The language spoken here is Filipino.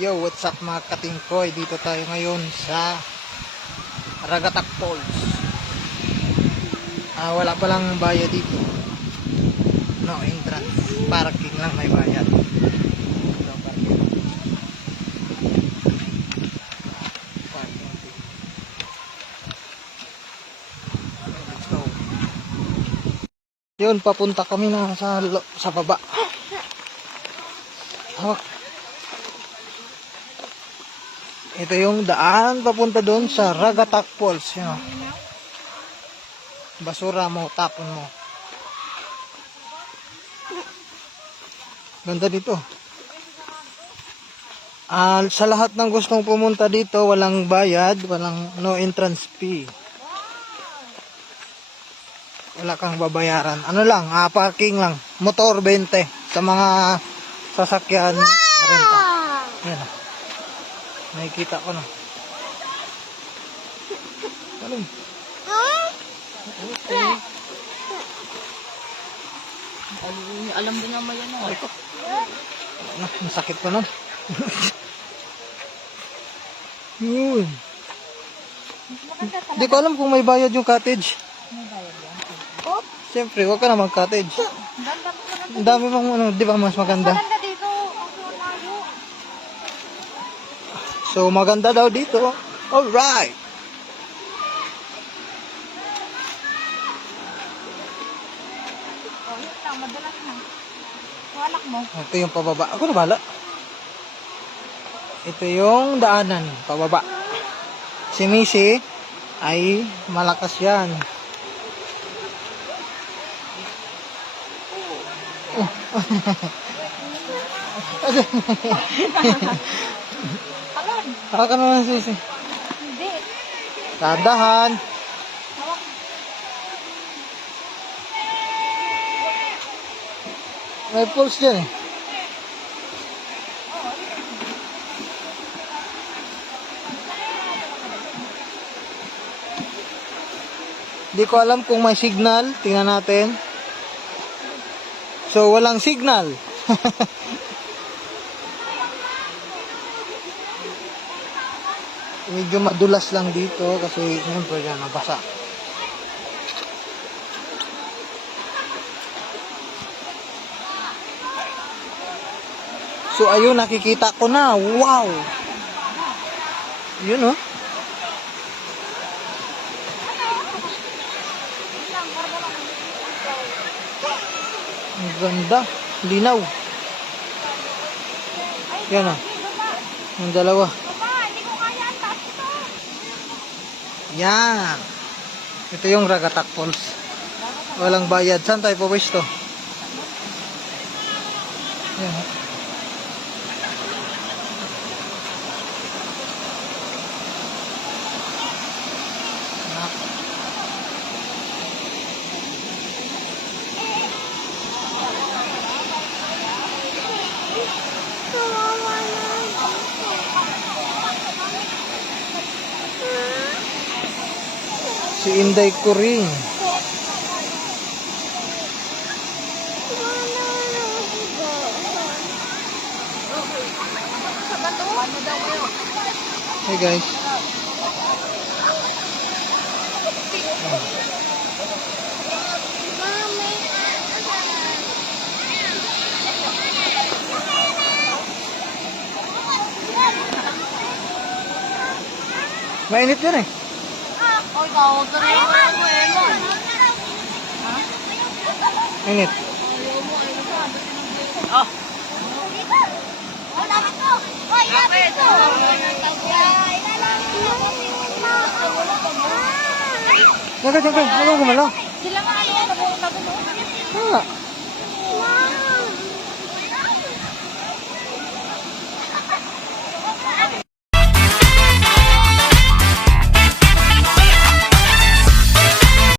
Yo, what's up mga katingkoy? Dito tayo ngayon sa Ragatak Falls. Wala palang bayad dito. No entrance. Parking lang may bayad. No parking. Let's go. Yun, papunta kami na sa baba. Hawak. Ito yung daan papunta doon sa Ragatak Falls. Yan. Basura mo, tapon mo. Ganda dito. Sa lahat ng gustong pumunta dito, walang bayad, walang no entrance fee. Wala kang babayaran. Ano lang, parking lang. Motor 20 sa mga sasakyan. Renta. Yan. Nakikita ko na. Alin? Okay. Alam din naman yan. Ay ko. Masakit pa nun. Yun. Hindi ko alam kung may bayad yung cottage. May bayad yan. Siyempre, huwag ka na mag-cottage. Ang dami mong di ba mas maganda? Maganda dito. Ang layo. So, maganda daw dito. Alright. Oh, yun lang. Madalas na. Anak mo. Ito yung pababa. Ako na bahala. Ito yung daanan. Pababa. Si Missy ay malakas yan. Alon? Hawakan mo ng Sisi. Hindi. Tadahan. May pulse dyan eh. Di ko alam kung may signal. Tingnan natin. So, walang signal. Medyo madulas lang dito kasi siyempre yan, nabasa. So, ayun, nakikita ko na. Wow! Yun, oh. Ang ganda. Linaw. Yan, oh. Yung dalawa. Yan. Ito yung Ragatak Falls. Walang bayad. Saan tayo pwesto? Yan. Si Inday ko rin. Hey guys. Mainit yan eh. Oh, ikaw. Huwag ka rin ako. Ha? Mainit. Oh. Lapit mo. Hoy, lapit mo. Jaga, jaga. Ano gumalaw?